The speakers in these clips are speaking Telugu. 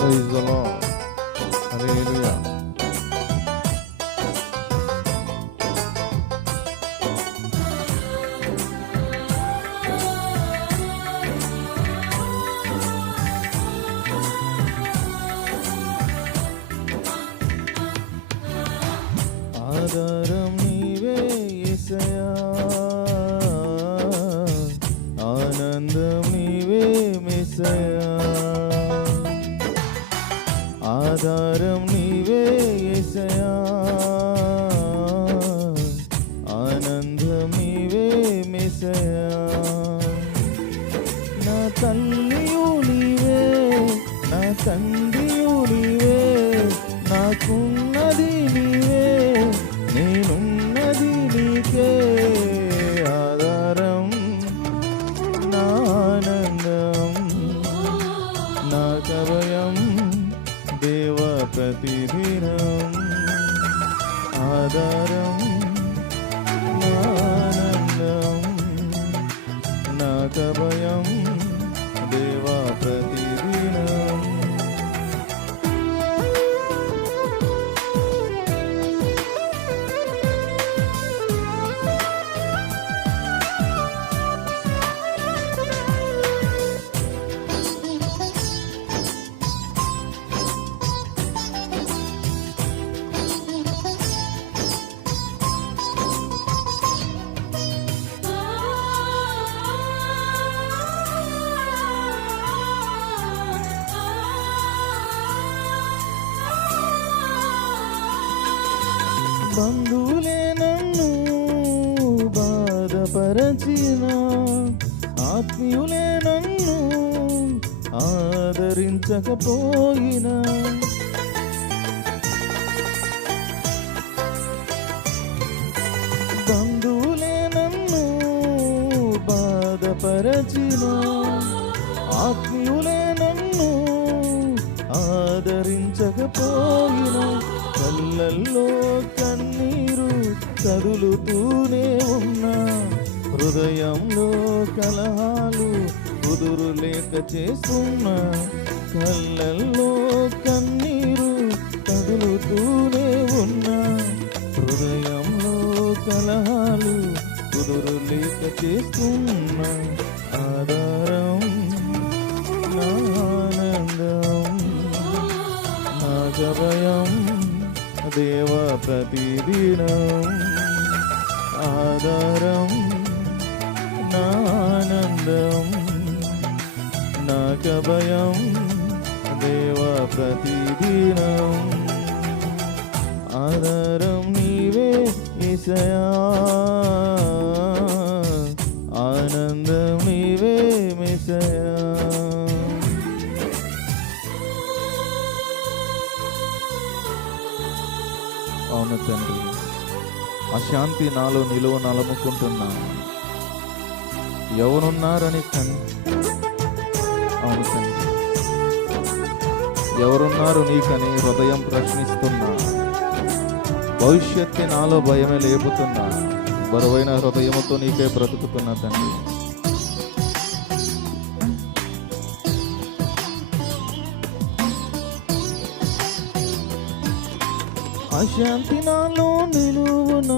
サイズだな。ハレルヤ దేవ ప్రతిదినం ఆధారం నా ఆనందం నా బంధువులే నన్ను బాధపరచిన ఆత్మీయులే నన్ను ఆదరించకపోయినా. బంధువులే నన్ను బాధపరచిన ఆత్మీయులే నన్ను ఆదరించకపోయినా. కళ్ళల్లో కన్నీరు కదులుతూనే ఉన్నా హృదయంలో కలహాలు కుదురు లేక చేస్తున్నా కళ్ళల్లో కన్నీరు కదులుతూనే ఉన్నా హృదయంలో కలహాలు కుదురు లేక చేస్తున్నా ఆధారం ఆనందం నా గభయం దేవ ప్రతిదినం ఆధారం నా ఆనందం నా కభయం దేవ ప్రతిదినం. ఆధారం నీవే ఇసయా ఆనందం నీవే మిసయా. అవును తండ్రి. అశాంతి నాలో నిలువ నలుముకుంటున్నా. ఎవరున్నారని కన్ అవును తండ్రి. ఎవరున్నారు నీకని హృదయం ప్రశ్నిస్తున్నా. భవిష్యత్తు నాలో భయమే లేపుతున్నా. బరువైన హృదయముతో నీకే బ్రతుకుతున్నా తండ్రి. అశాంతి నాలో నిలువున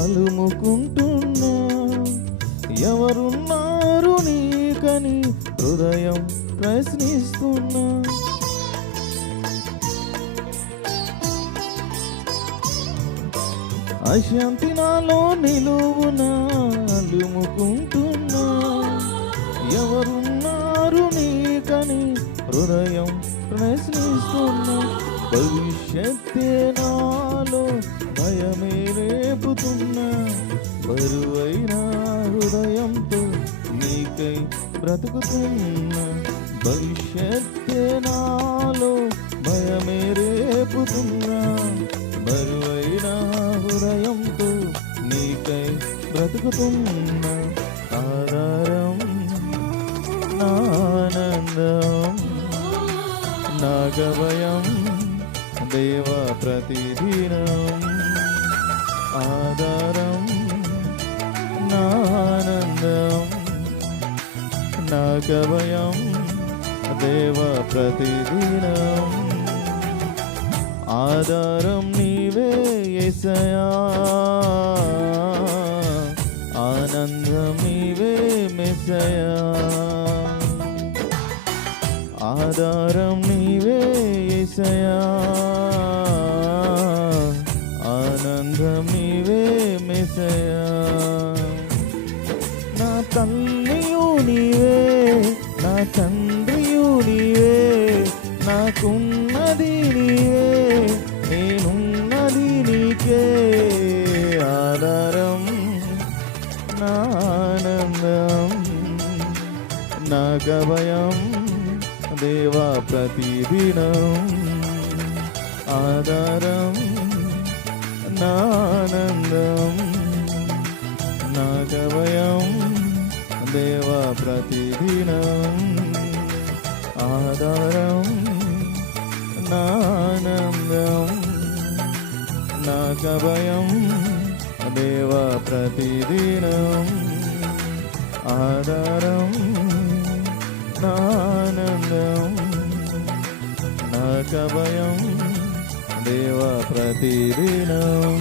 అలుముకుంటున్నా. ఎవరున్నారు నీకని హృదయం ప్రశ్నిస్తున్నా. అశాంతి నాలో నిలువున అలుముకుంటున్నా. ఎవరు హృదయంతో నీకై బ్రతుకుతున్నా భవిష్యత్తే నాలో భయమే రేపుతున్నా బరువైన హృదయంతో నీకై బ్రతుకుతున్న ఆధారం నా ఆనందం నా దేవ ప్రతిదినం ఆధారం నా ఆనందం నా గభయం దేవ ప్రతిదినం. ఆధారం నీవే ఎసయా ఆనందం నీవే మెసయా తండ్రియు నీవే నాకున్నది నీవే నేనున్నది నీకే. ఆధారం నానందం నా గభయం దేవా ప్రతిదినం. ఆధారం నానందం నా గవయం దేవా ప్రతిదినం. ఆధారం నానందం నా కభయం దేవ ప్రతిదినం. ఆధారం నానందం నా కభయం దేవ ప్రతిదినం.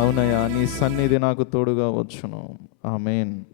అవునయ్యా నీ సన్నిధి నాకు తోడుగా వచ్చును. ఆమెన్.